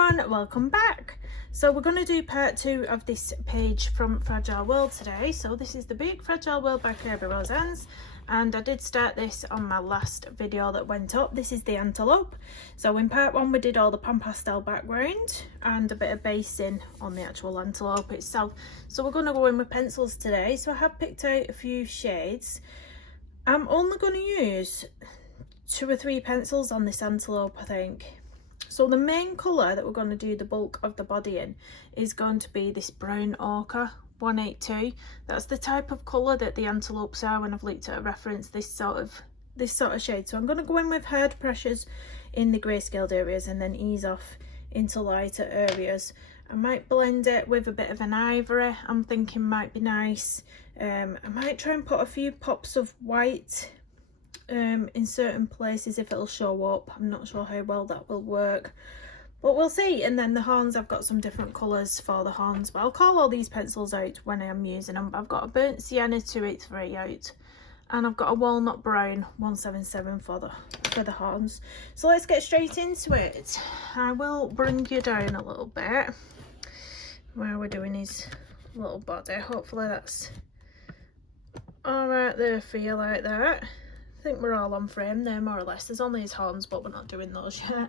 everyone, welcome back. So we're going to do part 2 of this page from Fragile World today. So this is the big Fragile World by Kerby Rosanes, and I did start this on my last video that went up. This is the Antelope. So in part 1 we did all the pastels background and a bit of basing on the actual Antelope itself. So we're going to go in with pencils today. So I have picked out a few shades. I'm only going to use 2 or 3 pencils on this Antelope, I think. So the main colour that we're going to do the bulk of the body in is going to be this brown ochre 182. That's the type of colour that the Antelopes are when I've looked at a reference, this sort of shade. So I'm going to go in with hard pressures in the grayscaled areas and then ease off into lighter areas. I might blend it with a bit of an ivory, I'm thinking might be nice. I might try and put a few pops of white in certain places if it'll show up. I'm not sure how well that will work, but we'll see. And then the horns, I've got some different colours for the horns, but I'll call all these pencils out when I am using them. I've got a burnt sienna 283 out, and I've got a walnut brown 177 for the horns. So let's get straight into it. I will bring you down a little bit while we're doing his little body. Hopefully that's all right there for you like that. I think we're all on frame there, more or less. There's only his horns, but we're not doing those yet.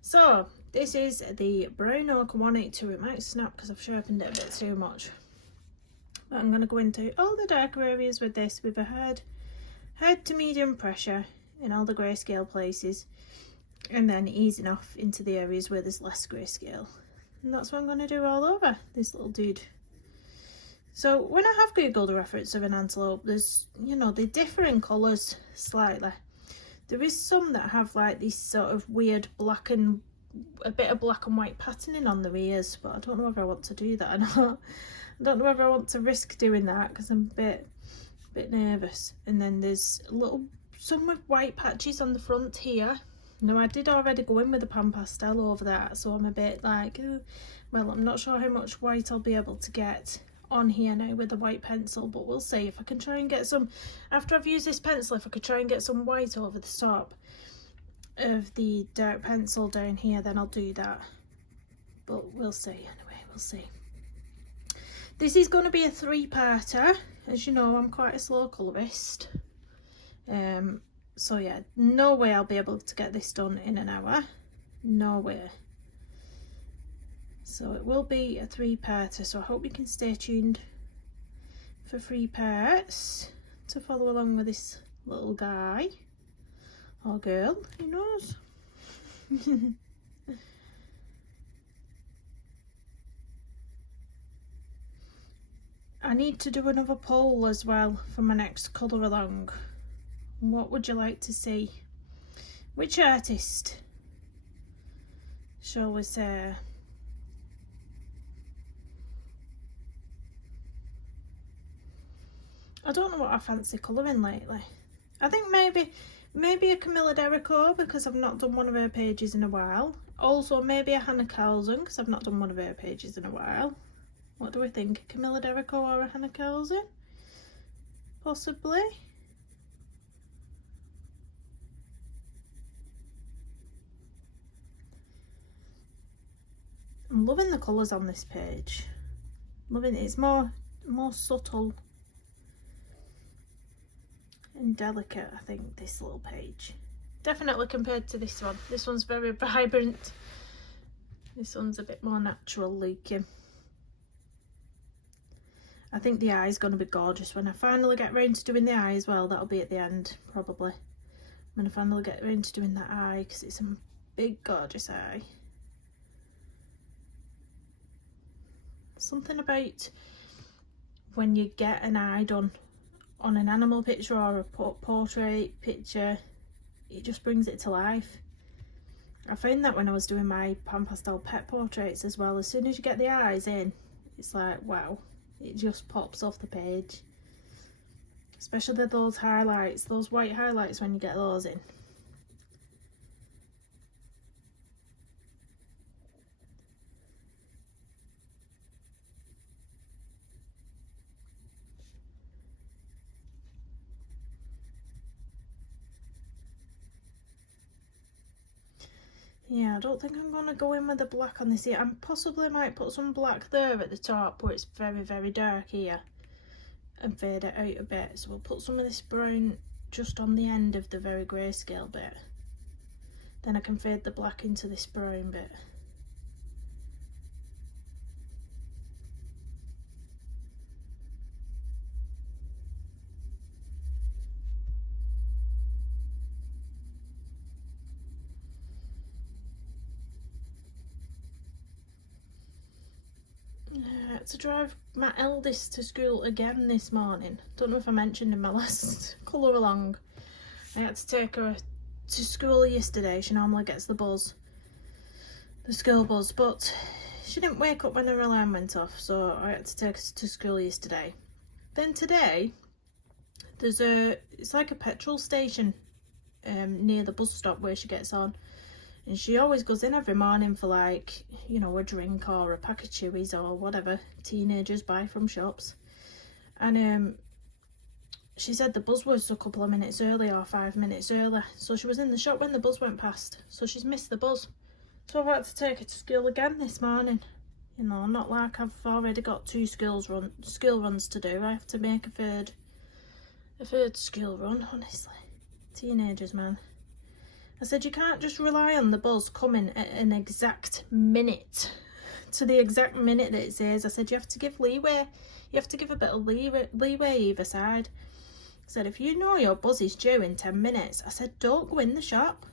So this is the brown ochre 182. It might snap because I've sharpened it a bit too much. But I'm going to go into all the darker areas with this, with a hard to medium pressure in all the grayscale places, and then easing off into the areas where there's less grayscale. And that's what I'm going to do all over this little dude. So when I have googled a reference of an antelope, there's, you know, they differ in colours slightly. There is some that have like this sort of weird black and a bit of black and white patterning on their ears, but I don't know whether I want to do that or not. I don't know whether I want to risk doing that because I'm a bit nervous. And then there's some with white patches on the front here. No, I did already go in with a pastel over that, so I'm a bit like, oh, well, I'm not sure how much white I'll be able to get on here now with the white pencil, but we'll see. If I can try and get some, after I've used this pencil, if I could try and get some white over the top of the dark pencil down here, then I'll do that. But we'll see anyway, we'll see. This is going to be a 3-parter. As you know, I'm quite a slow colourist. So yeah, no way I'll be able to get this done in an hour. No way. So it will be a 3-parter, so I hope you can stay tuned for 3 parts to follow along with this little guy or girl, who knows. I need to do another poll as well for my next colour along. What would you like to see? Which artist shall we say? I don't know what I fancy colouring lately. I think maybe a Camilla Derico, because I've not done one of her pages in a while. Also maybe a Hannah Carlson, because I've not done one of her pages in a while. What do we think? A Camilla Derico or a Hannah Carlson? Possibly. I'm loving the colours on this page. Loving it. It's more subtle and delicate, I think, this little page. Definitely compared to this one. This one's very vibrant. This one's a bit more natural looking. I think the eye's going to be gorgeous when I finally get round to doing the eye as well. That'll be at the end, probably. When I finally get round to doing that eye, because it's a big, gorgeous eye. Something about when you get an eye done on an animal picture or a portrait picture, it just brings it to life. I found that when I was doing my pastel pet portraits as well. As soon as you get the eyes in, it's like, wow, it just pops off the page. Especially those highlights, those white highlights when you get those in. Yeah, I don't think I'm going to go in with the black on this here. I possibly might put some black there at the top where it's very, very dark here and fade it out a bit. So we'll put some of this brown just on the end of the very grayscale bit. Then I can fade the black into this brown bit. To drive my eldest to school again this morning. Don't know if I mentioned in my last colour along. I had to take her to school yesterday. She normally gets the buzz, the school buzz, but she didn't wake up when her alarm went off, so I had to take her to school yesterday. Then today, it's like a petrol station near the bus stop where she gets on. And she always goes in every morning for, like, you know, a drink or a pack of chewies or whatever teenagers buy from shops. And she said the bus was a couple of minutes early or 5 minutes early. So she was in the shop when the bus went past. So she's missed the bus. So I've had to take her to school again this morning. You know, not like I've already got 2 school runs to do. I have to make a third school run, honestly. Teenagers, man. I said, you can't just rely on the bus coming at an exact minute, to the exact minute that it says. I said, you have to give leeway. You have to give a bit of leeway either side. I said, if you know your bus is due in 10 minutes, I said, don't go in the shop.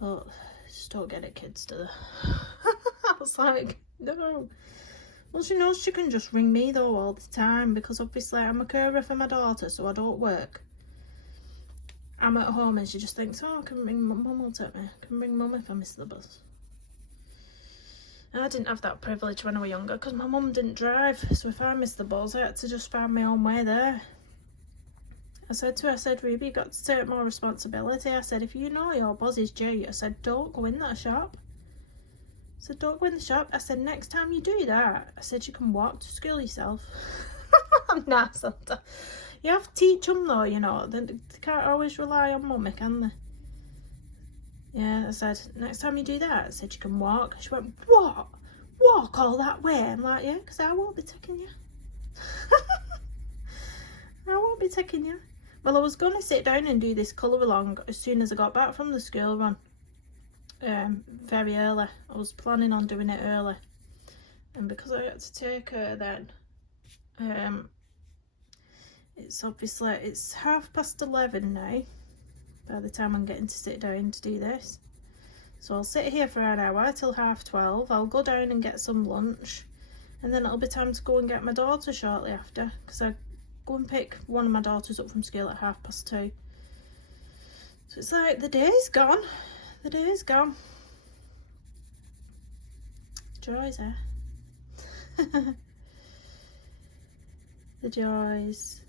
But just don't get it, kids, do they? I was like, no. Well, she knows she can just ring me, though, all the time, because obviously I'm a carer for my daughter, so I don't work. I'm at home and she just thinks, oh, I can ring mum, mum will take me. I can ring mum if I miss the bus. And I didn't have that privilege when I was younger because my mum didn't drive. So if I missed the bus, I had to just find my own way there. I said to her, I said, Ruby, you've got to take more responsibility. I said, if you know your bus is due, I said, don't go in that shop. I said, don't go in the shop. I said, next time you do that, I said, you can walk to school yourself. I'm not sometimes. You have to teach them though, you know. They can't always rely on mummy, can they? Yeah, I said, next time you do that, I said, you can walk. She went, what? Walk all that way? I'm like, yeah, because I won't be taking you. I won't be taking you. Well, I was going to sit down and do this colour along as soon as I got back from the school run. Very early. I was planning on doing it early. And because I had to take her then, it's 11:30 now by the time I'm getting to sit down to do this. So I'll sit here for an hour till 12:30. I'll go down and get some lunch, and then it'll be time to go and get my daughter shortly after, because I go and pick one of my daughters up from school at 2:30. So it's like the day's gone. The day's gone. Joys, eh? The joys.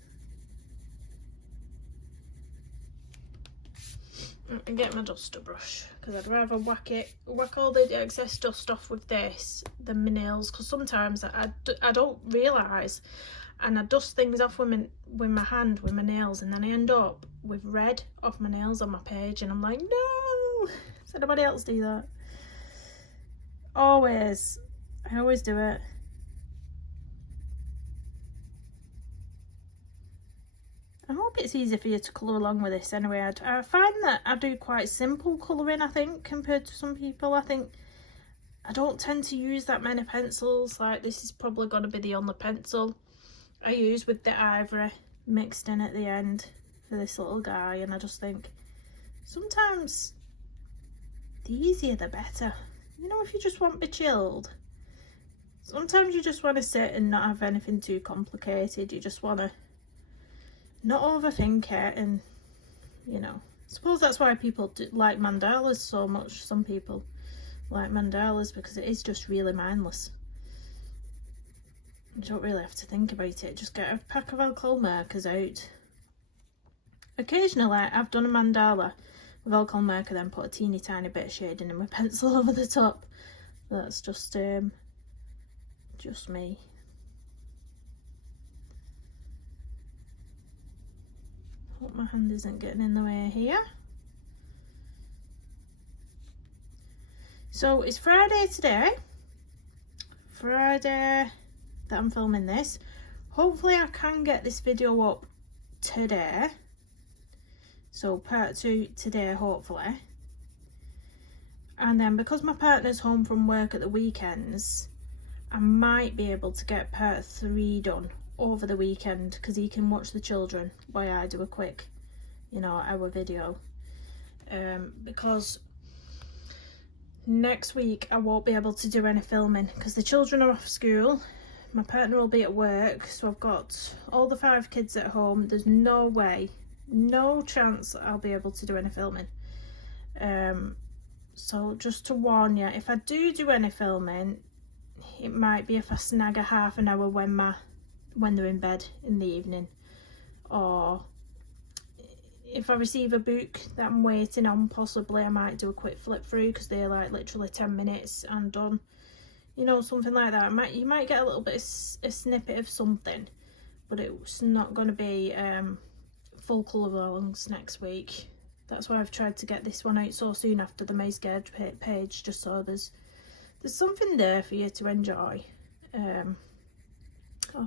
And get my duster brush, because I'd rather whack all the excess dust off with this than my nails, because sometimes I don't realise and I dust things off with my hand with my nails, and then I end up with red off my nails on my page, and I'm like, no. Does anybody else do that? Always. I always do it. I hope it's easy for you to colour along with this anyway. I find that I do quite simple colouring, I think, compared to some people. I think I don't tend to use that many pencils. Like, this is probably going to be the only pencil I use with the ivory mixed in at the end for this little guy. And I just think sometimes the easier the better. You know, if you just want to be chilled, sometimes you just want to sit and not have anything too complicated. You just want to not overthink it, and you know, I suppose that's why people like mandalas so much. Some people like mandalas because it is just really mindless. You don't really have to think about it. Just get a pack of alcohol markers out. Occasionally I've done a mandala with alcohol marker, then put a teeny tiny bit of shading in my pencil over the top. That's just me. Hope my hand isn't getting in the way here. So it's Friday today, Friday that I'm filming this. Hopefully I can get this video up today, so part 2 today hopefully. And then because my partner's home from work at the weekends, I might be able to get part 3 done over the weekend, because he can watch the children while I do a quick, you know, hour video. Because next week I won't be able to do any filming because the children are off school, my partner will be at work, so I've got all the 5 kids at home. There's no way, no chance I'll be able to do any filming. So just to warn you, if I do any filming, it might be if I snag a half an hour when they're in bed in the evening, or if I receive a book that I'm waiting on, possibly I might do a quick flip through because they're like literally 10 minutes and done, you know, something like that. You might get a little bit a snippet of something, but it's not going to be full colour alongs next week. That's why I've tried to get this one out so soon after the May Scared page, just so there's something there for you to enjoy, or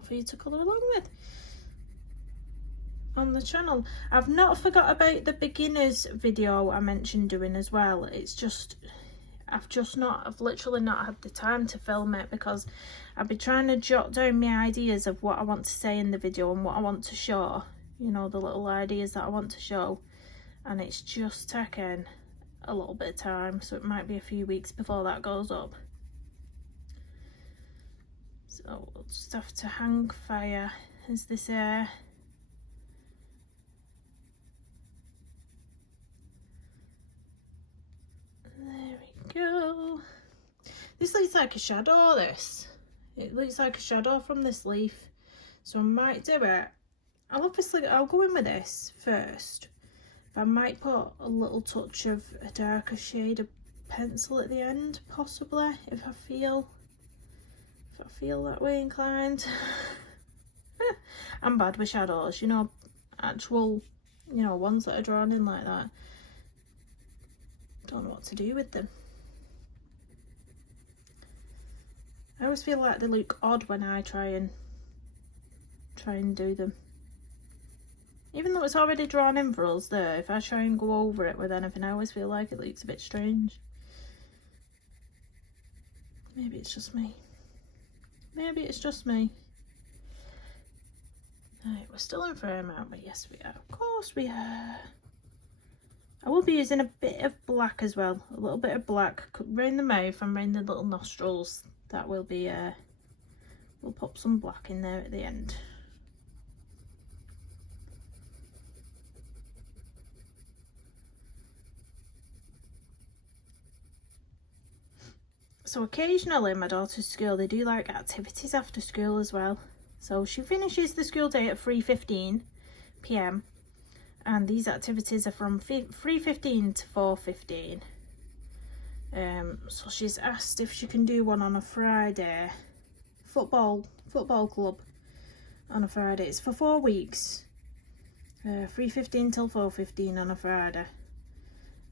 for you to colour along with on the channel. I've not forgot about the beginners video I mentioned doing as well. It's just I've literally not had the time to film it, because I've been trying to jot down my ideas of what I want to say in the video and what I want to show, you know, the little ideas that I want to show, and it's just taken a little bit of time, so it might be a few weeks before that goes up. So we'll just have to hang fire, as they say. There we go. This looks like a shadow, this. It looks like a shadow from this leaf, so I might do it. I'll go in with this first. I might put a little touch of a darker shade of pencil at the end, possibly, if I feel that way inclined. I'm bad with shadows, you know, actual, you know, ones that are drawn in like that. Don't know what to do with them. I always feel like they look odd when I try and do them. Even though it's already drawn in for us there, if I try and go over it with anything, I always feel like it looks a bit strange. Maybe it's just me. Maybe it's just me. Right, we're still in frame, aren't we? Yes, we are. Of course we are. I will be using a bit of black as well. A little bit of black around the mouth and around the little nostrils. That will be, we'll pop some black in there at the end. So occasionally my daughter's school, they do like activities after school as well. So she finishes the school day at 3:15 p.m. and these activities are from 3:15 to 4:15. So she's asked if she can do one on a Friday. Football club on a Friday. It's for 4 weeks. 3:15 till 4:15 on a Friday.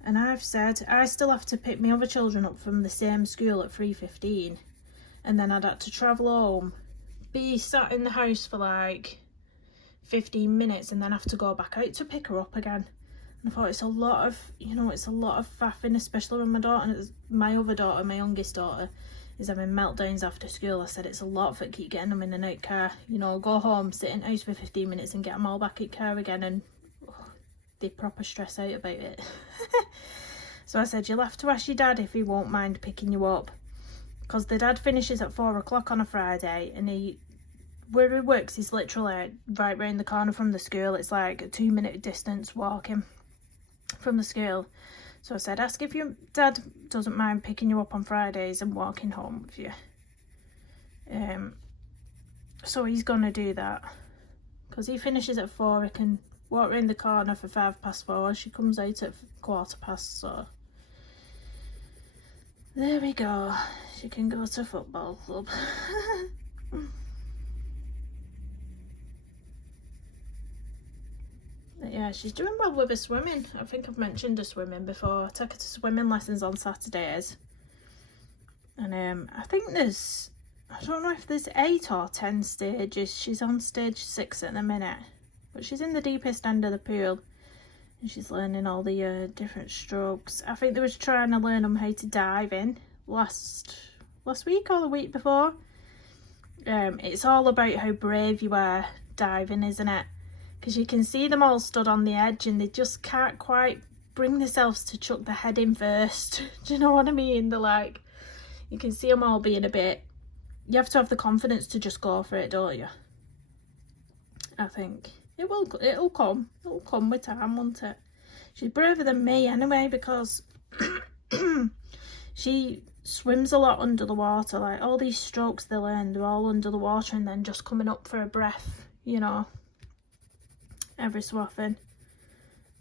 And I've said I still have to pick my other children up from the same school at 3:15, and then I'd have to travel home, be sat in the house for like 15 minutes, and then have to go back out to pick her up again. And I thought it's a lot of, you know, it's a lot of faffing, especially when my other daughter, my youngest daughter, is having meltdowns after school. I said it's a lot for keep getting them in and out car. You know, go home, sit in the house for 15 minutes and get them all back in car again, and they proper stress out about it. So I said, you'll have to ask your dad if he won't mind picking you up, because the dad finishes at 4 o'clock on a Friday, and where he works is literally right round the corner from the school. It's like a 2-minute distance walking from the school. So I said, ask if your dad doesn't mind picking you up on Fridays and walking home with you. So he's gonna do that, because he finishes at 4. He can walk round the corner for 4:05. She comes out at 4:15, so there we go. She can go to football club. But yeah, she's doing well with her swimming. I think I've mentioned her swimming before. I take her to swimming lessons on Saturdays. And I think there's, I don't know if there's 8 or 10 stages. She's on stage 6 at the minute, but she's in the deepest end of the pool and she's learning all the different strokes. I think they was trying to learn them how to dive in last week or the week before. It's all about how brave you are diving, isn't it? Because you can see them all stood on the edge and they just can't quite bring themselves to chuck their head in first. Do you know what I mean? They're like, you can see them all being a bit, you have to have the confidence to just go for it, don't you? I think it'll come with time, won't it? She's braver than me anyway, because she swims a lot under the water. Like, all these strokes they learn, they're all under the water and then just coming up for a breath, you know, every so often.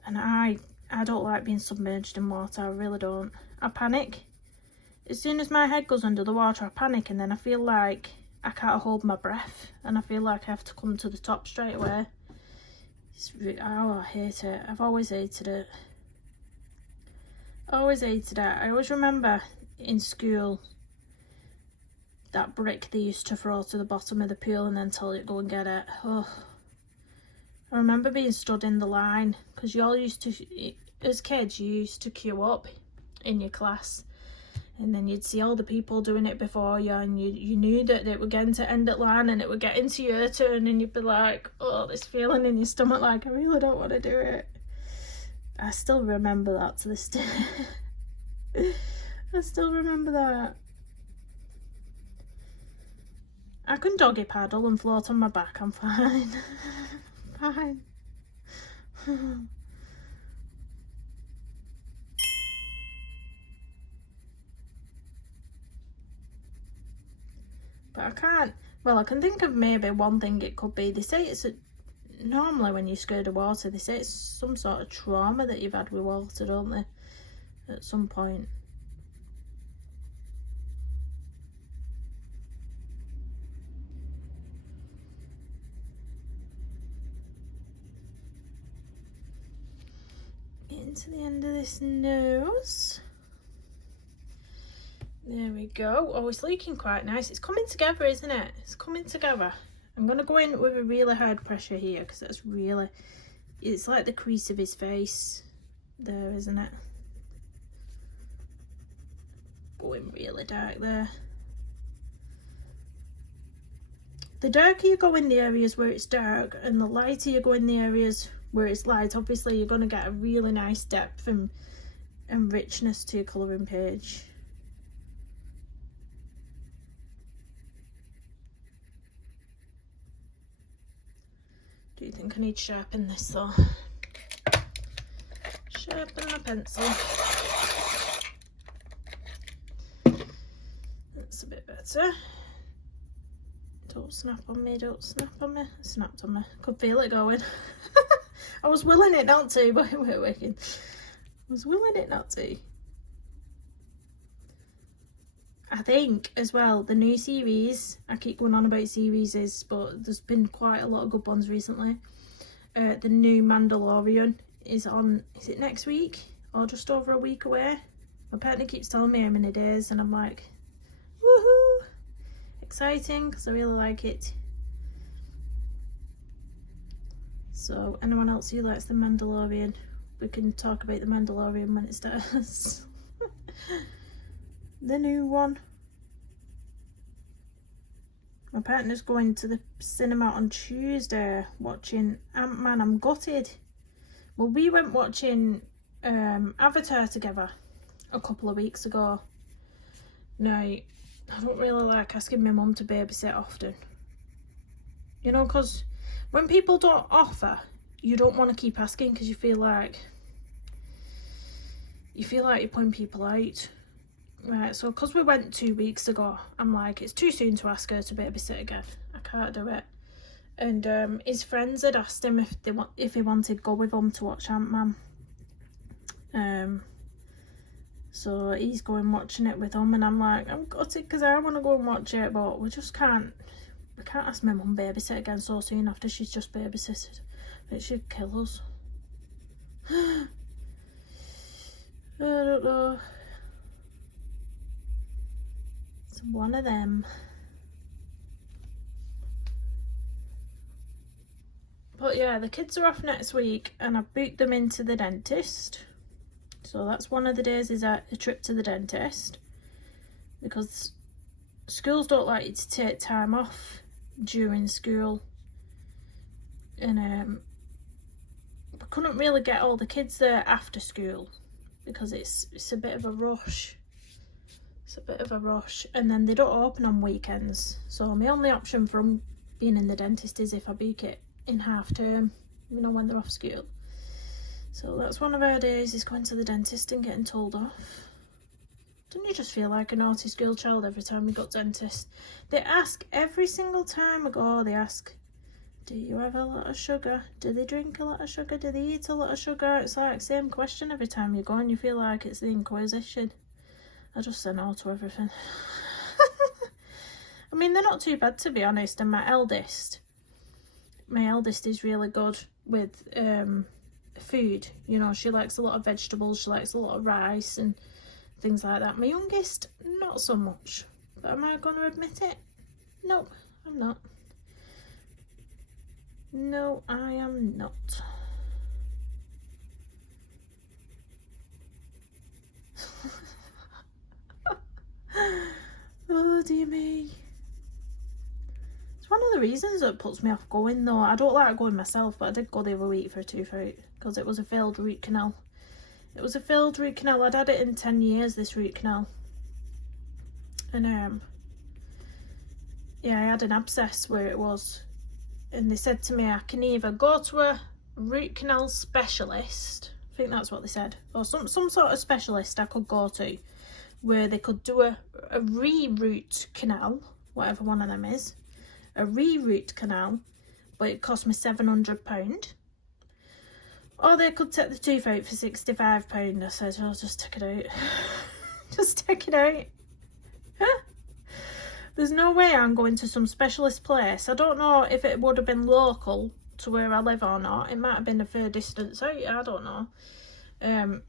And I don't like being submerged in water. I really don't. I panic. As soon as my head goes under the water, I panic, and then I feel like I can't hold my breath and I feel like I have to come to the top straight away. I hate it. I've always hated it. I always remember in school that brick they used to throw to the bottom of the pool and then tell you to go and get it. Oh, I remember being stood in the line, because you all used to, as kids, you used to queue up in your class, and then you'd see all the people doing it before you, and you knew that they were getting to end at line and it would get into your turn, and you'd be like, oh, this feeling in your stomach, like, I really don't want to do it. I still remember that to this day. I still remember that. I can doggy paddle and float on my back, I'm fine. Fine. But I can't, well, I can think of maybe one thing it could be. They say it's normally when you're scared of water, they say it's some sort of trauma that you've had with water, don't they, at some point. Getting to the end of this nose. There we go. Oh, it's looking quite nice. It's coming together, isn't it? It's coming together. I'm going to go in with a really hard pressure here, because that's really, it's like the crease of his face there, isn't it? Going really dark there. The darker you go in the areas where it's dark and the lighter you go in the areas where it's light, obviously you're going to get a really nice depth and richness to your colouring page. Do you think I need to sharpen this though? Sharpen my pencil. That's a bit better. Don't snap on me, don't snap on me. It snapped on me. Could feel it going. I was willing it not to, but it weren't working. I was willing it not to. I think as well, the new series, I keep going on about series, but there's been quite a lot of good ones recently. The new Mandalorian is on, is it next week or just over a week away? My partner keeps telling me how many days, and I'm like, woohoo, exciting, because I really like it. So anyone else who likes the Mandalorian, we can talk about the Mandalorian when it starts. The new one. My partner's going to the cinema on Tuesday watching Ant-Man. I'm gutted. Well, we went watching Avatar together a couple of weeks ago. Now, I don't really like asking my mum to babysit often. You know, because when people don't offer, you don't want to keep asking, because you feel like you're putting people out. Right, so because we went 2 weeks ago, I'm like, it's too soon to ask her to babysit again. I can't do it. And his friends had asked him if he wanted to go with them to watch Ant-Man. So he's going watching it with them, and I'm like, I'm gutted because I want to go and watch it, but we just can't. We can't ask my mum babysit again so soon after she's just babysitted. It should kill us. I don't know. one of them. But yeah, the kids are off next week and I've booked them into the dentist. So that's one of the days is a trip to the dentist, because schools don't like you to take time off during school. And I couldn't really get all the kids there after school because it's a bit of a rush. It's a bit of a rush, and then they don't open on weekends. So my only option from being in the dentist is if I book it in half term, you know, when they're off school. So that's one of our days, is going to the dentist and getting told off. Don't you just feel like a naughty school child every time you go to dentist? They ask every single time I go, they ask, do you have a lot of sugar? Do they drink a lot of sugar? Do they eat a lot of sugar? It's like same question every time you go, and you feel like it's the Inquisition. I just say no to everything. I mean, they're not too bad, to be honest. And my eldest is really good with food. You know, she likes a lot of vegetables, she likes a lot of rice and things like that. My youngest, not so much. But am I going to admit it? No, I'm not. No, I am not. Oh dear me. It's one of the reasons that puts me off going though. I don't like going myself, but I did go the other week for a tooth out because it was a failed root canal. It was a failed root canal. I'd had it in 10 years, this root canal. And yeah, I had an abscess where it was. And they said to me, I can either go to a root canal specialist, I think that's what they said, or some sort of specialist I could go to, where they could do a re-root canal, whatever one of them is, a re-root canal, but it cost me £700. Or they could take the tooth out for £65. I said, oh, just take it out. Just take it out. There's no way I'm going to some specialist place. I don't know if it would have been local to where I live or not. It might have been a fair distance out, I don't know. I'm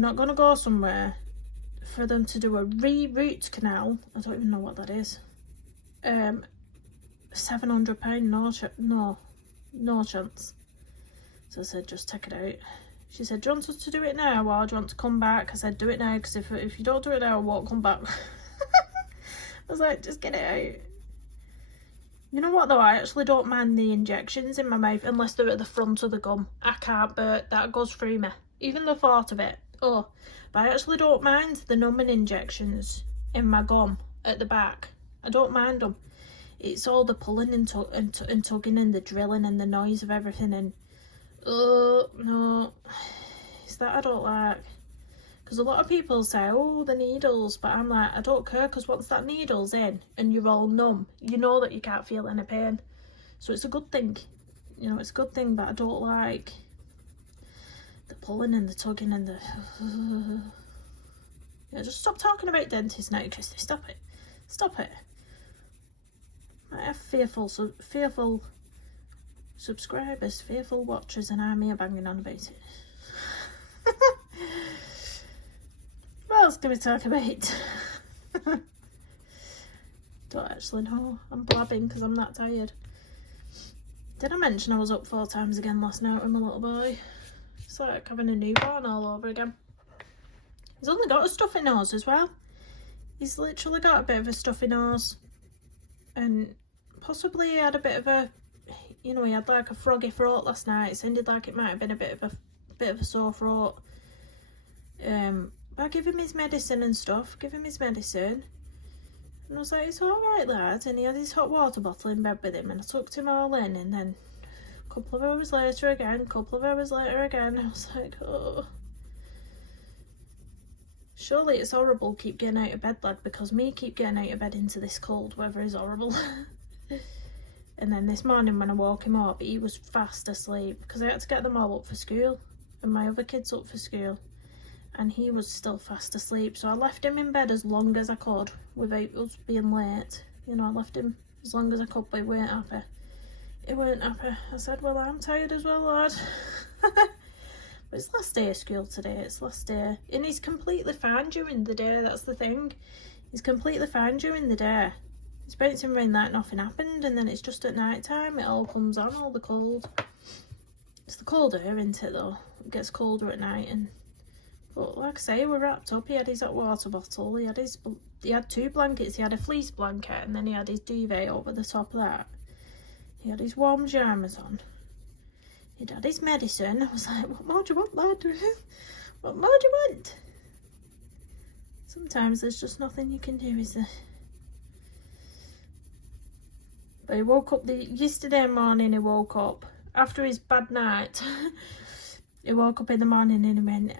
not going to go somewhere for them to do a re-root canal. I don't even know what that is. £700, no chance. So I said, just take it out. She said, do you want us to do it now or do you want to come back? I said, do it now, because if you don't do it now, I won't come back. I was like, just get it out. You know what though, I actually don't mind the injections in my mouth unless they're at the front of the gum. I can't bear, that goes through me. Even the thought of it. Oh, but I actually don't mind the numbing injections in my gum at the back. I don't mind them. It's all the pulling and tugging and the drilling and the noise of everything, and oh no, it's that I don't like. Because a lot of people say, oh, the needles, but I'm like, I don't care, because once that needle's in and you're all numb, you know that you can't feel any pain. So it's a good thing, you know, it's a good thing, but I don't like the pulling and the tugging and the... Yeah, just stop talking about dentists now, Christy, stop it. Stop it. I have fearful subscribers, fearful watchers, and I'm here banging on about it. What else can we talk about? Don't actually know. I'm blabbing because I'm that tired. Did I mention I was up 4 times again last night with my little boy? It's like having a newborn all over again. He's only got a stuffy nose as well. He's literally got a bit of a stuffy nose. And possibly he had a bit of a, you know, he had like a froggy throat last night. It sounded like it might have been a bit of a sore throat. But I give him his medicine and stuff, and I was like, it's alright lad, and he had his hot water bottle in bed with him, and I tucked him all in, and then a couple of hours later again, I was like, oh. Surely it's horrible keep getting out of bed lad, because me keep getting out of bed into this cold weather is horrible. And then this morning when I woke him up, he was fast asleep, because I had to get them all up for school, and my other kids up for school. And he was still fast asleep, so I left him in bed as long as I could without us being late. You know, I left him as long as I could, but he weren't happy. He weren't happy. I said, well, I'm tired as well, lad. But it's last day of school today, it's last day. And he's completely fine during the day, that's the thing. He's completely fine during the day. He's bouncing around like nothing happened, and then it's just at night time it all comes on, all the cold. It's the cold air, isn't it, though? It gets colder at night. But like I say, we're wrapped up. He had his hot water bottle, he had 2 blankets. He had a fleece blanket, and then he had his duvet over the top of that. He had his warm pyjamas on. He'd had his medicine. I was like, what more do you want, lad? What more do you want? Sometimes there's just nothing you can do, is there? But he woke up yesterday morning. He woke up after his bad night. He woke up in the morning and he went,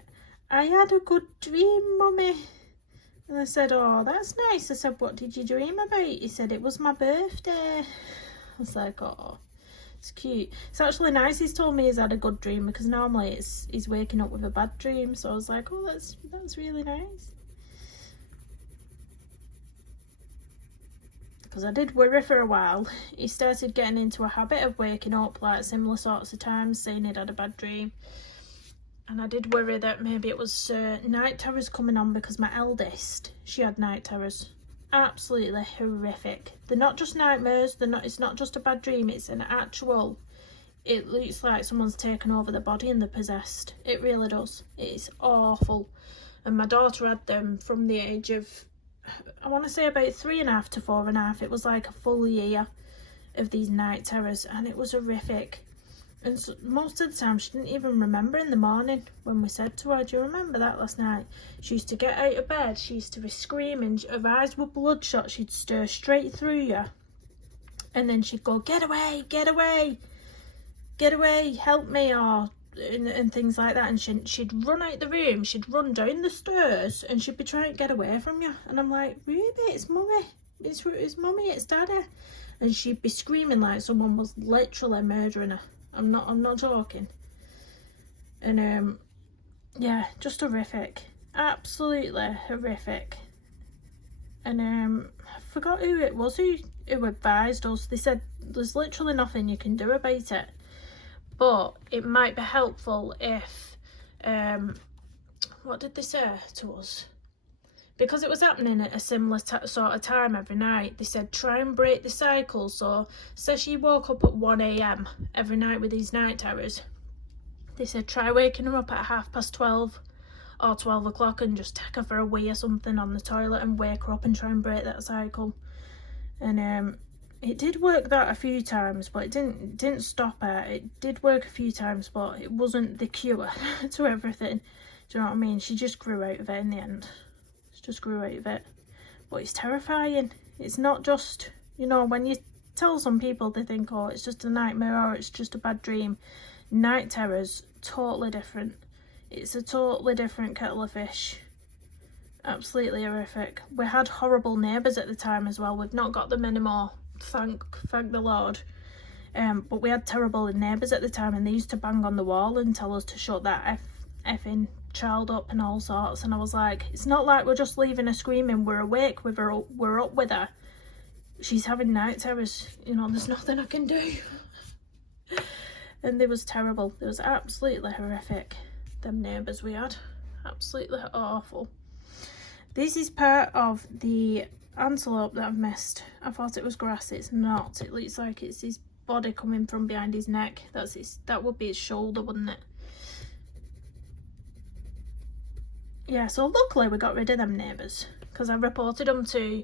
I had a good dream, Mummy. And I said, oh, that's nice. I said, what did you dream about? He said, it was my birthday. I was like, oh, it's cute. It's actually nice he's told me he's had a good dream, because normally he's waking up with a bad dream. So I was like, oh, that's really nice. Because I did worry for a while. He started getting into a habit of waking up like similar sorts of times, saying he'd had a bad dream. And I did worry that maybe it was night terrors coming on, because my eldest, she had night terrors. Absolutely horrific. They're not just nightmares. It's not just a bad dream. It's an actual. It looks like someone's taken over the body and they're possessed. It really does. It's awful. And my daughter had them from the age of, I want to say about 3.5 to 4.5. It was like a full year of these night terrors, and it was horrific. And so, most of the time she didn't even remember in the morning when we said to her, do you remember that last night? She used to get out of bed, she used to be screaming, her eyes were bloodshot, she'd stare straight through you, and then she'd go, get away, get away, get away, help me, or and things like that. And she'd run out the room, she'd run down the stairs, and she'd be trying to get away from you. And I'm like, Ruby, it's Mummy, it's Mummy, it's Daddy. And she'd be screaming like someone was literally murdering her. I'm not joking. And yeah, just horrific, absolutely horrific. And I forgot who it was who advised us. They said there's literally nothing you can do about it, but it might be helpful if what did they say to us? Because it was happening at a similar sort of time every night, they said try and break the cycle. So she woke up at 1 AM every night with these night terrors. They said try waking her up at 12:30 or 12 o'clock and just take her for a wee or something on the toilet and wake her up and try and break that cycle. And it did work that a few times, but it didn't stop her. It did work a few times, but it wasn't the cure to everything. Do you know what I mean? She just grew out of it in the end. Just grew out of it. But it's terrifying. It's not just, you know, when you tell some people, they think, oh, it's just a nightmare or it's just a bad dream. Night terrors, totally different. It's a totally different kettle of fish. Absolutely horrific. We had horrible neighbours at the time as well. We've not got them anymore, thank the Lord. But we had terrible neighbours at the time, and they used to bang on the wall and tell us to shut that effing child up and all sorts. And I was like, it's not like we're just leaving her screaming, we're awake with her, we're up with her, she's having night terrors, you know, there's nothing I can do. And it was terrible. It was absolutely horrific, them neighbours we had. Absolutely awful. This is part of the antelope that I've missed. I thought it was grass. It's not. It looks like it's his body coming from behind his neck. That would be his shoulder, wouldn't it? Yeah, so luckily we got rid of them neighbours, because I reported them to,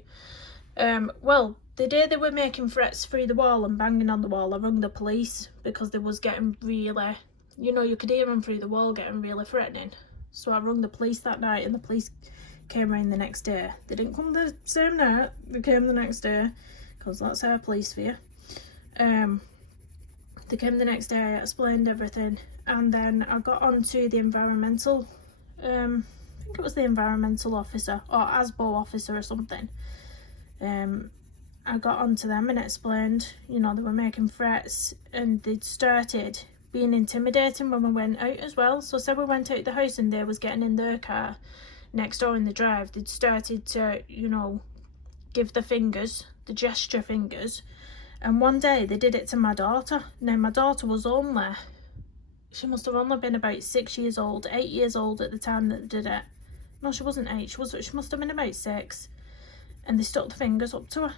well, the day they were making threats through the wall and banging on the wall, I rung the police, because they was getting really, you know, you could hear them through the wall getting really threatening. So I rung the police that night, and the police came around the next day. They didn't come the same night, they came the next day, because that's our police for you. They came the next day, I explained everything, and then I got onto the environmental, I think it was the environmental officer or ASBO officer or something. I got onto them and explained, you know, they were making threats and they'd started being intimidating when we went out as well. So say we went out the house and they was getting in their car next door in the drive, they'd started to, you know, give the fingers, the gesture fingers. And one day they did it to my daughter. Now my daughter was only, she must have only been about 6 years old, 8 years old at the time that they did it. No, she wasn't 8, she must have been about 6. and they stuck the fingers up to her.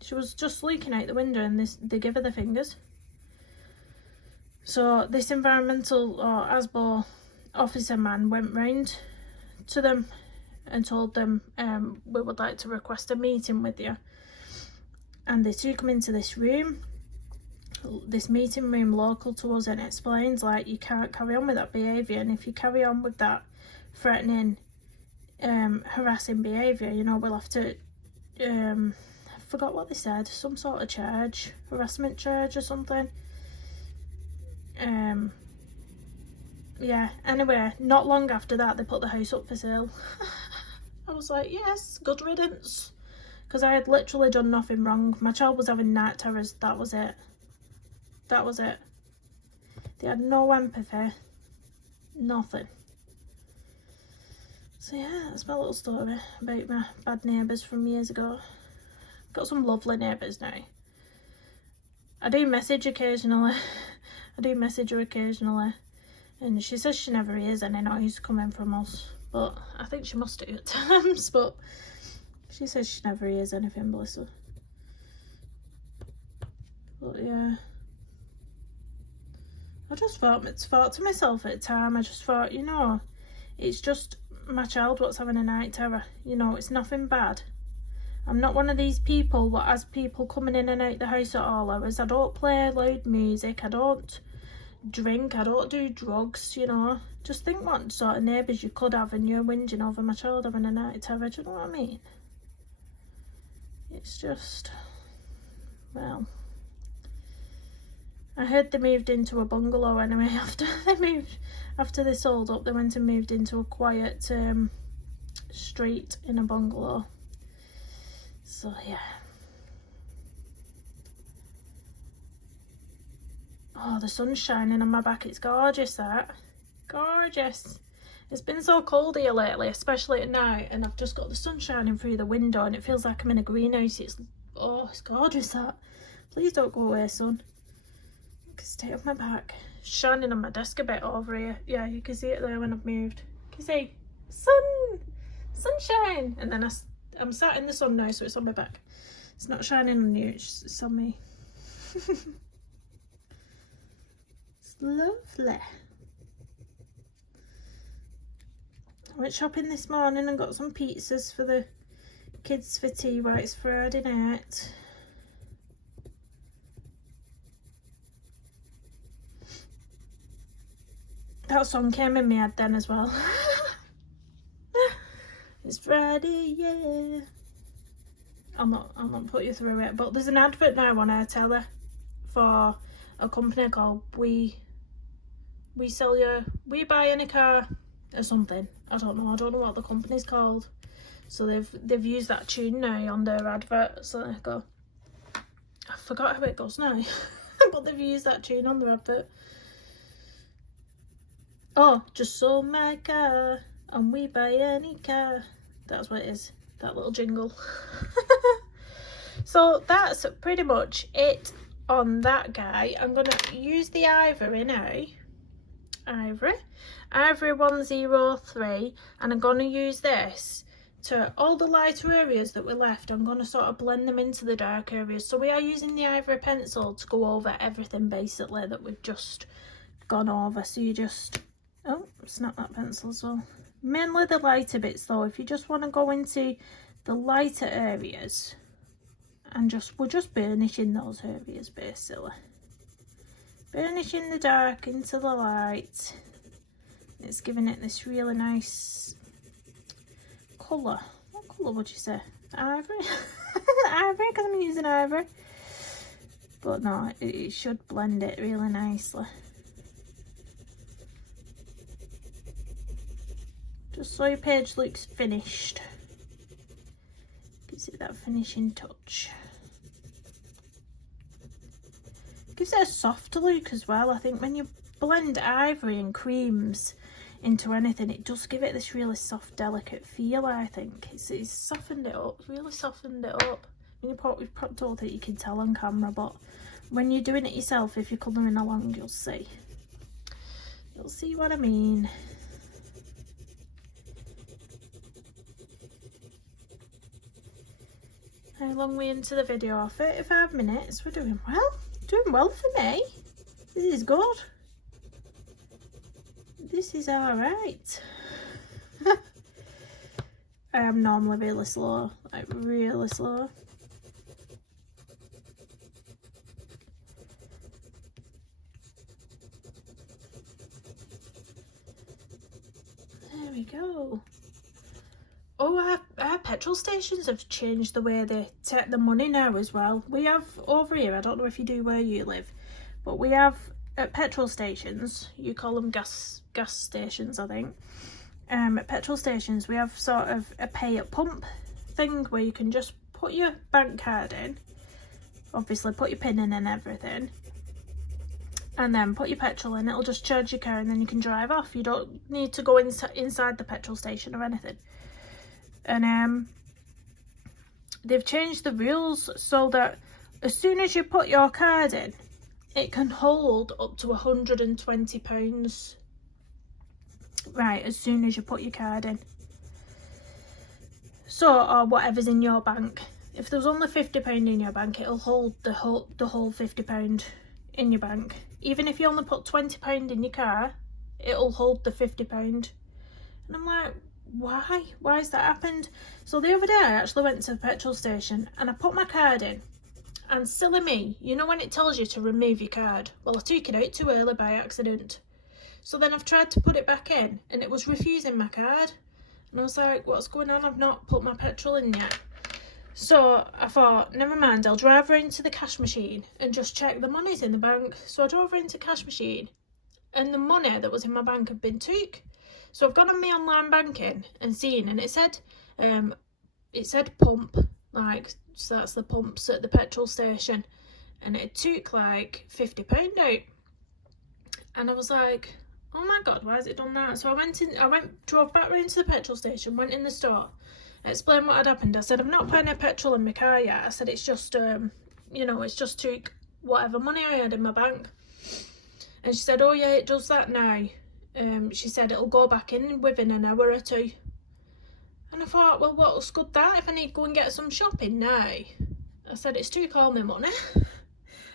She was just leaking out the window and they give her the fingers. So this environmental or ASBO officer man went round to them and told them, we would like to request a meeting with you. And they took them into this meeting room local to us, and explains like you can't carry on with that behaviour, and if you carry on with that threatening, harassing behaviour, you know, we'll have to, I forgot what they said, some sort of charge, harassment charge or something. Yeah, anyway, not long after that they put the house up for sale. I was like, yes, good riddance, because I had literally done nothing wrong. My child was having night terrors, that was it. That was it. They had no empathy, nothing. So yeah, that's my little story about my bad neighbours from years ago. Got some lovely neighbours now. I do message occasionally. I do message her occasionally, and she says she never hears any noise coming from us, but I think she must do at times, but she says she never hears anything, bless her. But yeah, I just thought to myself at the time, I just thought, you know, it's just my child what's having a night terror, you know, it's nothing bad. I'm not one of these people what has people coming in and out the house at all hours. I don't play loud music, I don't drink, I don't do drugs, you know. Just think what sort of neighbours you could have and you're whinging over my child having a night terror, do you know what I mean? It's just, well, I heard they moved into a bungalow anyway after they sold up. They went and moved into a quiet street in a bungalow. So yeah. Oh, the sun's shining on my back. It's gorgeous, that. Gorgeous. It's been so cold here lately, especially at night, and I've just got the sun shining through the window and it feels like I'm in a greenhouse. It's gorgeous, that. Please don't go away, sun. Stay off my back. It's shining on my desk a bit over here. Yeah, you can see it there when I've moved. Can you see? Sunshine! And then I'm sat in the sun now, so it's on my back. It's not shining on you, it's on me. It's lovely. I went shopping this morning and got some pizzas for the kids for tea while it's Friday night. That song came in my head then as well. It's Friday, yeah. I'll not put you through it, but there's an advert now on our telly for a company called We Buy Any Car or something. I don't know what the company's called. So they've used that tune now on their advert. So they go, I forgot how it goes now. But they've used that tune on their advert. Oh, just sold my car and we buy any car. That's what it is, that little jingle. So that's pretty much it on that guy. I'm going to use the Ivory now. Ivory 103, and I'm going to use this to all the lighter areas that were left. I'm going to sort of blend them into the dark areas. So we are using the Ivory pencil to go over everything basically that we've just gone over. So you just, oh, snap that pencil as well. Mainly the lighter bits though. If you just want to go into the lighter areas and we're just burnishing those areas basically. Burnishing the dark into the light. It's giving it this really nice colour. What colour would you say? Ivory? Ivory, because I'm using ivory. But no, it should blend it really nicely. Just so your page looks finished. Gives it that finishing touch. Gives it a softer look as well. I think when you blend ivory and creams into anything, it does give it this really soft, delicate feel. I think it's softened it up. It's really softened it up. I mean, you probably don't think you can tell on camera, but when you're doing it yourself, if you're colouring along, you'll see. You'll see what I mean. long way into the video, 35 minutes. We're doing well for me. This is good. This is alright. I am normally really slow, like really slow. There we go. Oh, our petrol stations have changed the way they take the money now as well. We have over here, I don't know if you do where you live, but we have at petrol stations, you call them gas stations, I think. At petrol stations we have sort of a pay at pump thing where you can just put your bank card in, obviously put your pin in and everything, and then put your petrol in. It'll just charge your car and then you can drive off. You don't need to go inside the petrol station or anything. And they've changed the rules so that as soon as you put your card in, it can hold up to £120. Right, as soon as you put your card in. So, or whatever's in your bank. If there's only £50 in your bank, it'll hold the whole £50 in your bank. Even if you only put £20 in your car, it'll hold the £50. And I'm like, why? Why has that happened? So the other day I actually went to the petrol station and I put my card in. And silly me, you know when it tells you to remove your card? Well, I took it out too early by accident. So then I've tried to put it back in and it was refusing my card. And I was like, what's going on? I've not put my petrol in yet. So I thought, never mind, I'll drive round to the cash machine and just check the money's in the bank. So I drove round to the cash machine and the money that was in my bank had been took. So I've gone on my online banking and seen, and it said pump, like, so that's the pumps at the petrol station, and it took like £50 out. And I was like, oh my god, why has it done that? So I drove back round to the petrol station, went in the store, explained what had happened. I said, I've not put any petrol in my car yet. I said, it's just you know, it's just took whatever money I had in my bank. And she said, oh yeah, it does that now. She said it'll go back in within an hour or two. And I thought, well, what's good that if I need to go and get some shopping now? I said, it's took all my money.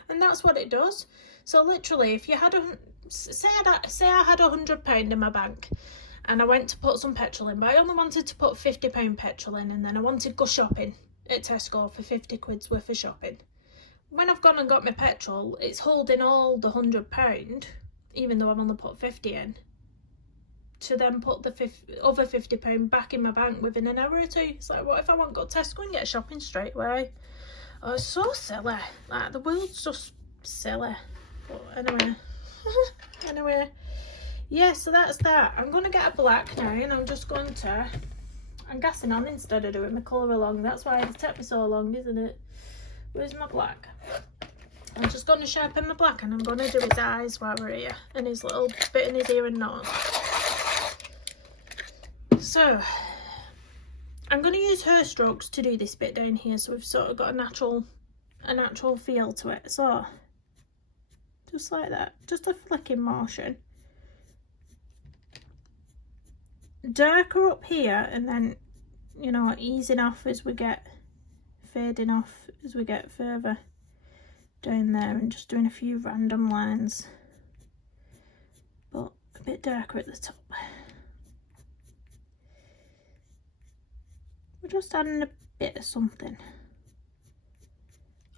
And that's what it does. So literally, if you had say I had £100 in my bank and I went to put some petrol in, but I only wanted to put £50 petrol in, and then I wanted to go shopping at Tesco for 50 quid's worth of shopping. When I've gone and got my petrol, it's holding all the £100, even though I've only put 50 in, to then put the other £50 back in my bank within an hour or two. It's like, what if I want to go to Tesco and get shopping straight away? Oh, it's so silly. Like, the world's just silly. But anyway. Anyway. Yeah, so that's that. I'm going to get a black now, and I'm just going to... I'm gassing on instead of doing my colour along. That's why it's taken me so long, isn't it? Where's my black? I'm just going to sharpen my black, and I'm going to do his eyes while we're here, and his little bit in his ear and nose. So, I'm going to use her strokes to do this bit down here, so we've sort of got a natural feel to it. So, just like that, just a flicking motion. Darker up here, and then, you know, easing off as we get, fading off as we get further down there, and just doing a few random lines, but a bit darker at the top. We're just adding a bit of something.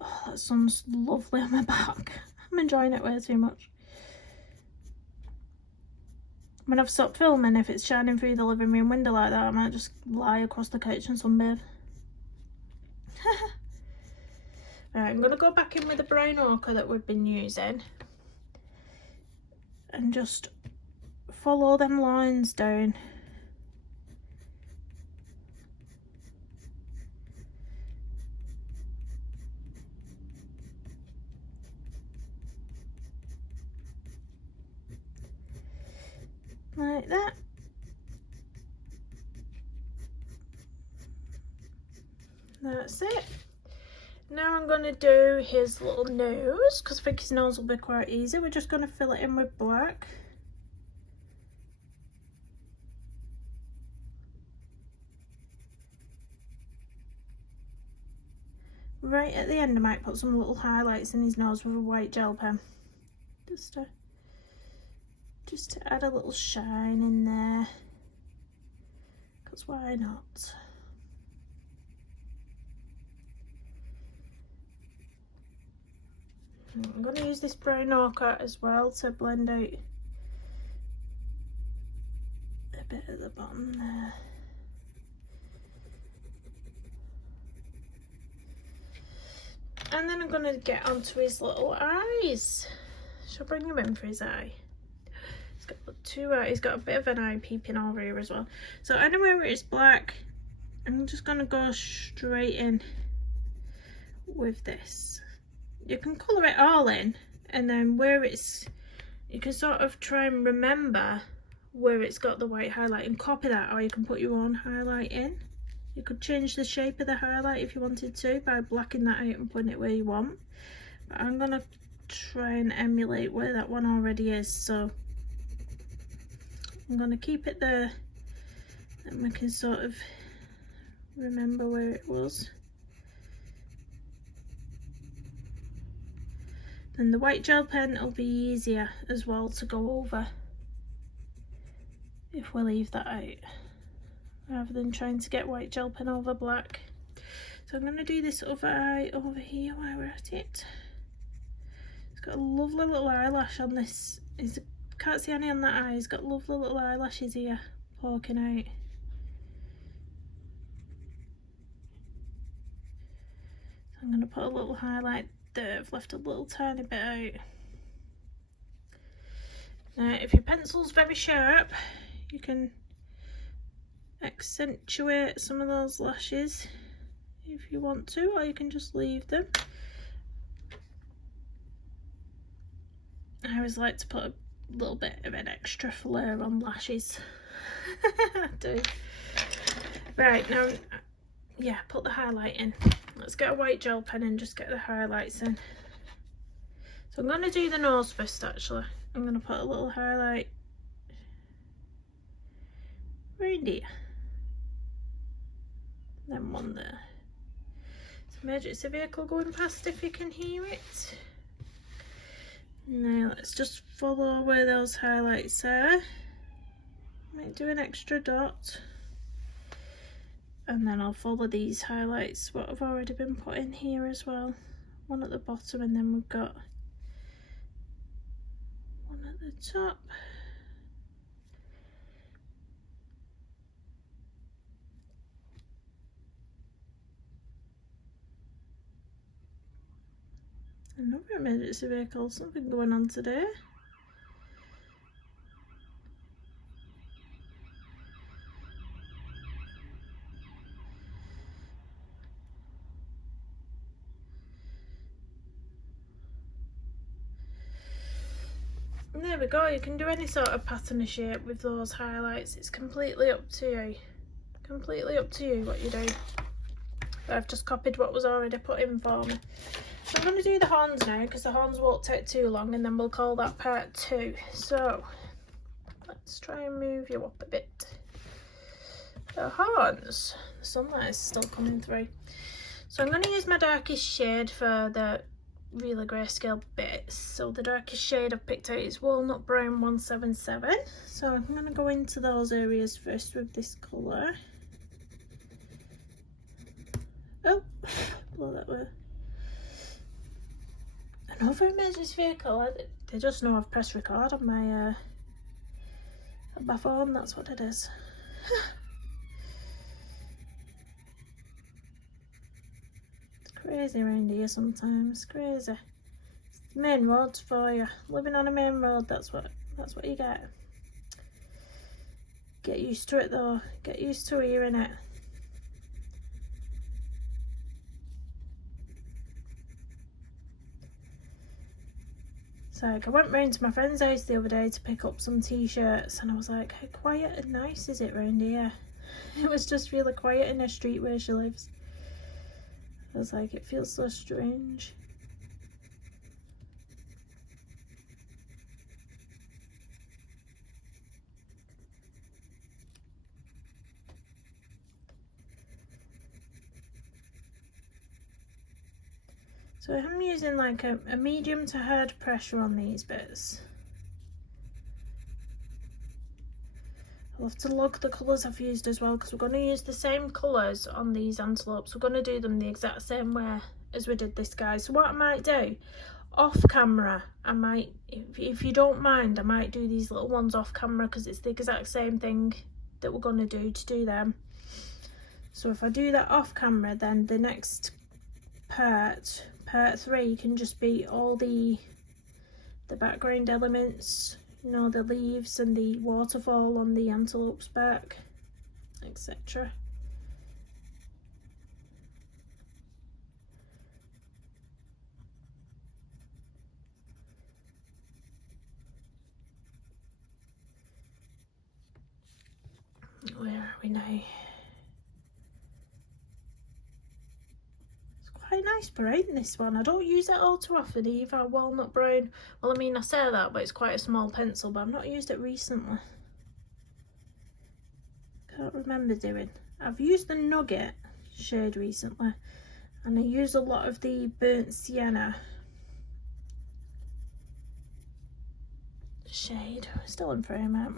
Oh, that sun's lovely on my back. I'm enjoying it way too much. When I've stopped filming, if it's shining through the living room window like that, I might just lie across the couch and sunbathe. Right, I'm going to go back in with the brown ochre that we've been using and just follow them lines down. Like that. That's it. Now I'm going to do his little nose, because I think his nose will be quite easy. We're just going to fill it in with black. right at the end I might put some little highlights in his nose with a white gel pen, just to add a little shine in there, because why not? I'm going to use this brown ochre as well to blend out a bit at the bottom there. And then I'm going to get onto his little eyes. Shall I bring him in for his eye? He's got two eyes. He's got a bit of an eye peeping over here as well. So anywhere where it's black, I'm just going to go straight in with this. You can colour it all in, and then where it's, you can sort of try and remember where it's got the white highlight and copy that, or you can put your own highlight in. You could change the shape of the highlight if you wanted to by blacking that out and putting it where you want. But I'm going to try and emulate where that one already is, so I'm going to keep it there and we can sort of remember where it was. And the white gel pen will be easier as well to go over if we leave that out, rather than trying to get white gel pen over black. So I'm going to do this other eye over here while we're at it. It's got a lovely little eyelash on this. Can't see any on that eye. It's got lovely little eyelashes here poking out. So I'm going to put a little highlight there. I've left a little tiny bit out. Now if your pencil's very sharp, you can accentuate some of those lashes if you want to, or you can just leave them. I always like to put a little bit of an extra flare on lashes. I do. Right, now, yeah, put the highlight in. Let's get a white gel pen and just get the highlights in. So I'm going to do the nose first actually. I'm going to put a little highlight around here. Then one there. It's an emergency vehicle going past if you can hear it. Now let's just follow where those highlights are. Might do an extra dot. And then I'll follow these highlights, what have already been put in here as well. One at the bottom, and then we've got one at the top. Another emergency vehicle, something going on today. And there we go, you can do any sort of pattern or shape with those highlights. It's completely up to you. Completely up to you what you do. But I've just copied what was already put in for me. So I'm going to do the horns now, because the horns won't take too long, and then we'll call that part 2. So let's try and move you up a bit. The horns. The sunlight is still coming through. So I'm going to use my darkest shade for the really grayscale bits. So the darkest shade I've picked out is Walnut Brown 177. So I'm going to go into those areas first with this colour. Oh, blow that way. Another emergency vehicle. They just know I've pressed record on my phone. That's what it is. It's crazy around here sometimes. Crazy. It's main roads for you. Living on a main road. That's what you get. Get used to it though. Get used to hearing it. So I went round to my friend's house the other day to pick up some t-shirts, and I was like, how quiet and nice is it round here? It was just really quiet in the street where she lives. I was like, it feels so strange. So I'm using like a medium to hard pressure on these bits. I'll have to log the colours I've used as well, because we're going to use the same colours on these antelopes. We're going to do them the exact same way as we did this guy. So what I might do, off camera, I might, if you don't mind, I might do these little ones off camera, because it's the exact same thing that we're going to do them. So if I do that off camera, then the next part 3, can just be all the background elements, you know, the leaves and the waterfall on the antelope's back, etc. Where are we now? It's quite nice brown, this one. I don't use it all too often either, walnut brown. Well, I mean, I say that, but it's quite a small pencil, but I've not used it recently. Can't remember doing. I've used the nugget shade recently, and I use a lot of the burnt sienna shade. Still in frame out.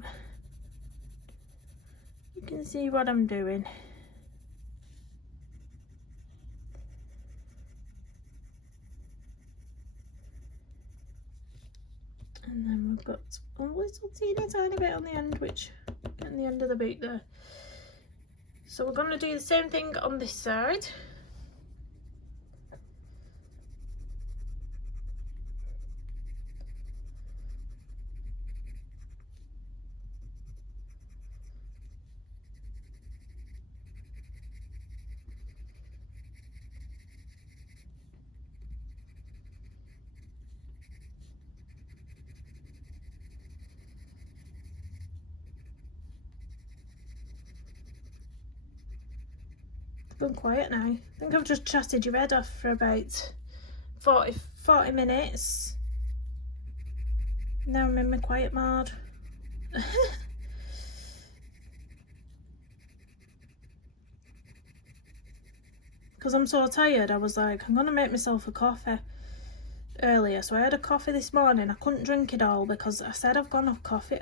You can see what I'm doing. And then we've got a little teeny tiny bit on the end, which getting the end of the boot there. So we're going to do the same thing on this side. Gone quiet now. I think I've just chatted your head off for about 40 minutes. Now I'm in my quiet mode. Because I'm so tired, I was like, I'm gonna make myself a coffee earlier. So I had a coffee this morning. I couldn't drink it all because I said I've gone off coffee.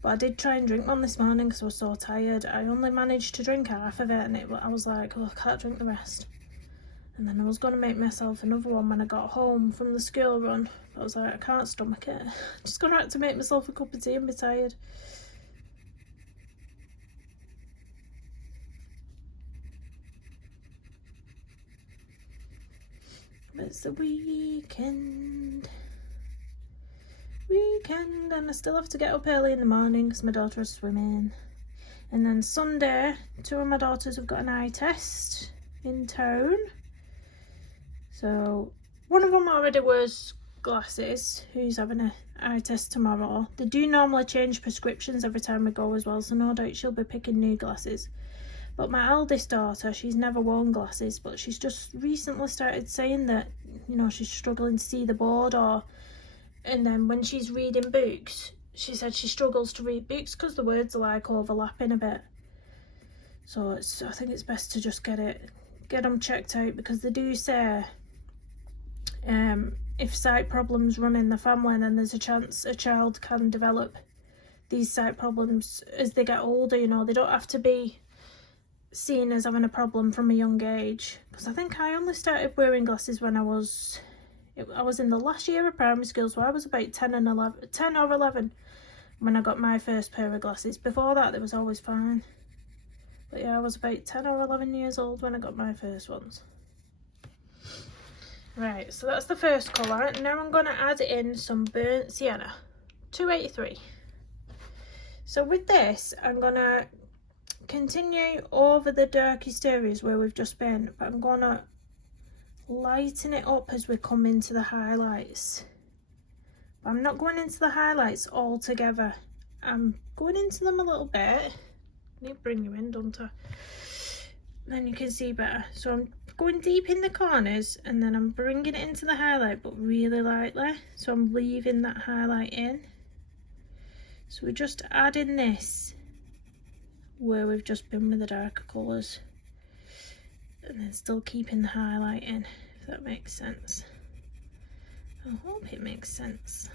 But I did try and drink one this morning because I was so tired. I only managed to drink half of it, and I was like, oh, I can't drink the rest. And then I was going to make myself another one when I got home from the school run. But I was like, I can't stomach it. I'm just going to have to make myself a cup of tea and be tired. But it's the weekend, and I still have to get up early in the morning because my daughter is swimming. And then Sunday, 2 of my daughters have got an eye test in town. So one of them already wears glasses, who's having an eye test tomorrow. They do normally change prescriptions every time we go as well, so no doubt she'll be picking new glasses. But my eldest daughter, she's never worn glasses, but she's just recently started saying that, you know, she's struggling to see the board, and then when she's reading books, she said she struggles to read books because the words are like overlapping a bit. So I think it's best to just get them checked out, because they do say if sight problems run in the family, then there's a chance a child can develop these sight problems as they get older. You know, they don't have to be seen as having a problem from a young age, because I think I only started wearing glasses when I was in the last year of primary school, so I was about 10 or 11 when I got my first pair of glasses. Before that, they was always fine. But yeah, I was about 10 or 11 years old when I got my first ones. Right, so that's the first colour. Now I'm going to add in some burnt sienna, 283. So with this, I'm going to continue over the darkest areas where we've just been, but I'm going to lighten it up as we come into the highlights. But I'm not going into the highlights all together. I'm going into them a little bit. I need to bring you in, don't I? Then you can see better. So I'm going deep in the corners, and then I'm bringing it into the highlight, but really lightly. So I'm leaving that highlight in. So we're just adding this where we've just been with the darker colours. and then still keeping the highlight in, if that makes sense. I hope it makes sense.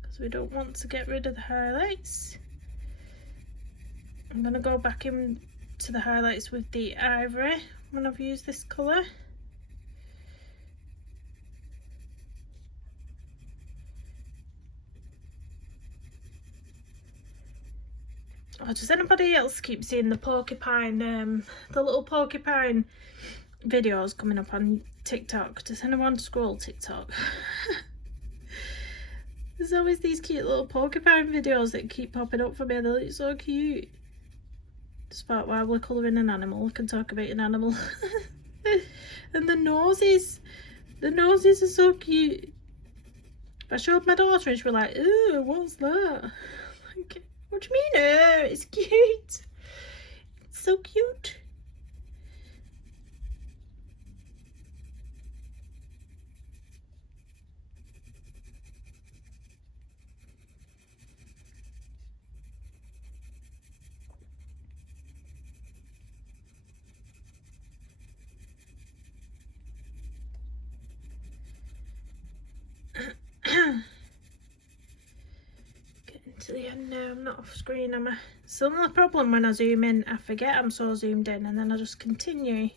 Because we don't want to get rid of the highlights. I'm going to go back in to the highlights with the Ivory when I've used this colour. Oh, does anybody else keep seeing the porcupine, the little porcupine videos coming up on TikTok? Does anyone scroll TikTok? There's always these cute little porcupine videos that keep popping up for me. They look so cute. Just thought while we're colouring an animal, we can talk about an animal. And the noses are so cute. I showed my daughter and she was like, "Ooh, what's that?" Like, what do you mean? It's cute. It's so cute. Getting to the end now. I'm not off screen, am I? Some of the problem when I zoom in, I forget I'm so zoomed in, and then I just continue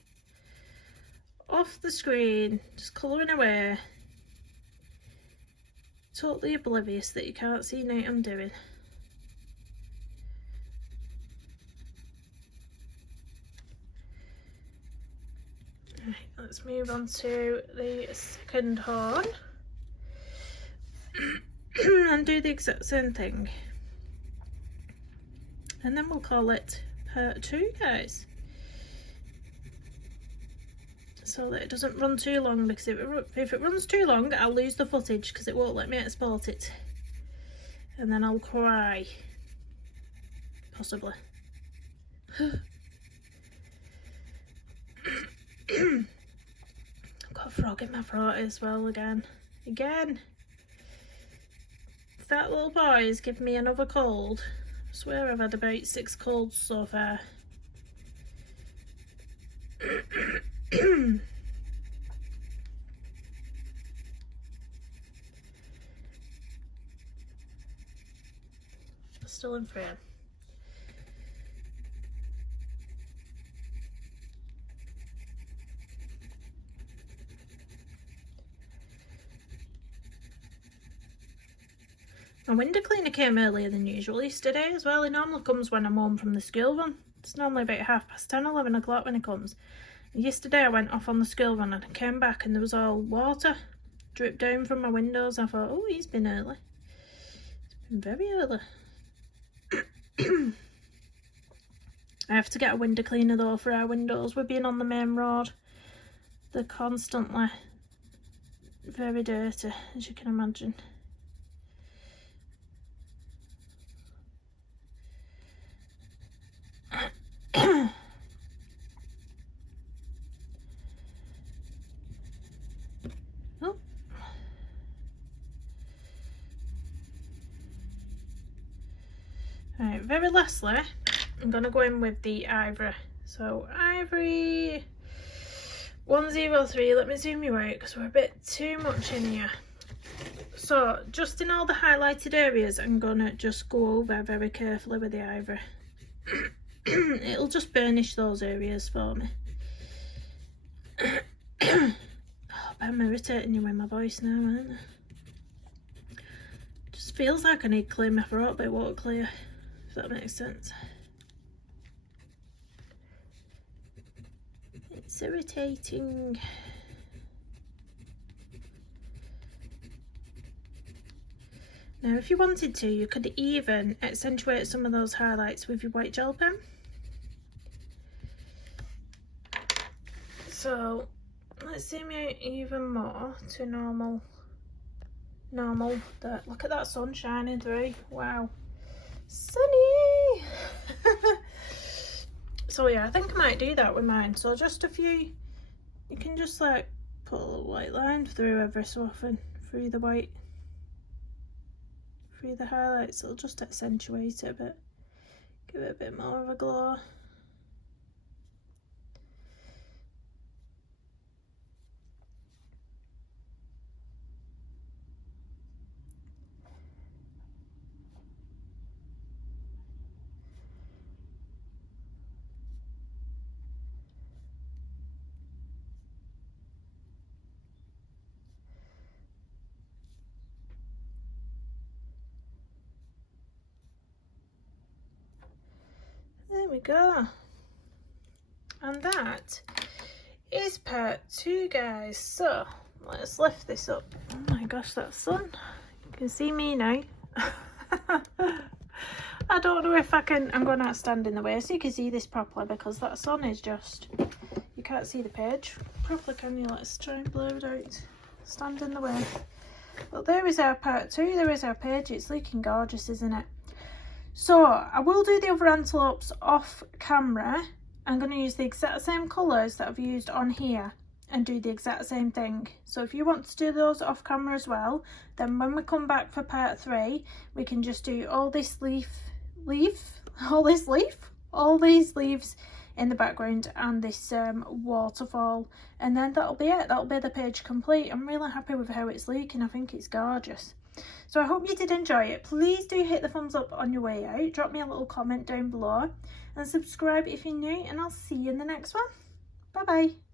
off the screen, just colouring away, totally oblivious that you can't see what I'm doing. Right, let's move on to the second horn. And do the exact same thing, and then we'll call it part 2, guys, so that it doesn't run too long, because if it runs too long I'll lose the footage because it won't let me export it, and then I'll cry, possibly. I've got a frog in my throat as well again. That little boy has given me another cold. I swear I've had about 6 colds so far. Still in frame. My window cleaner came earlier than usual yesterday as well. He normally comes when I'm home from the school run. It's normally about 10:30, 11 o'clock when he comes. And yesterday I went off on the school run and I came back and there was all water dripped down from my windows. I thought, oh, he's been early. He's been very early. I have to get a window cleaner though for our windows. We're being on the main road. They're constantly very dirty, as you can imagine. Right, very lastly, I'm going to go in with the Ivory. So Ivory 103, let me zoom you out because we're a bit too much in here. So just in all the highlighted areas, I'm going to just go over very carefully with the Ivory. It'll just burnish those areas for me. Oh, I'm irritating you with my voice now, aren't I? Just feels like I need to clear my throat, but it won't clear. If that makes sense. It's irritating. Now if you wanted to, you could even accentuate some of those highlights with your white gel pen. So let's zoom out even more to normal. Look at that sun shining through. Wow. Sunny. So yeah, I think I might do that with mine. So just a few, you can just like put a little white line through every so often through the white, through the highlights. It'll just accentuate it a bit, Give it a bit more of a glow. There we go. And that is part 2, guys. So let's lift this up. Oh my gosh, that sun. You can see me now. I don't know if I can, I'm going to stand in the way so you can see this properly, because that sun is just, you can't see the page properly, can you? Let's try and blur it out. Stand in the way. But there is our part 2, there is our page. It's looking gorgeous, isn't it? So I will do the other antelopes off camera. I'm going to use the exact same colours that I've used on here and do the exact same thing. So if you want to do those off camera as well, then when we come back for part 3, we can just do all this all these leaves in the background and this waterfall, and then that'll be it. That'll be the page complete. I'm really happy with how it's looking. I think it's gorgeous. So I hope you did enjoy it. Please do hit the thumbs up on your way out. Drop me a little comment down below and subscribe if you're new, and I'll see you in the next one. Bye bye.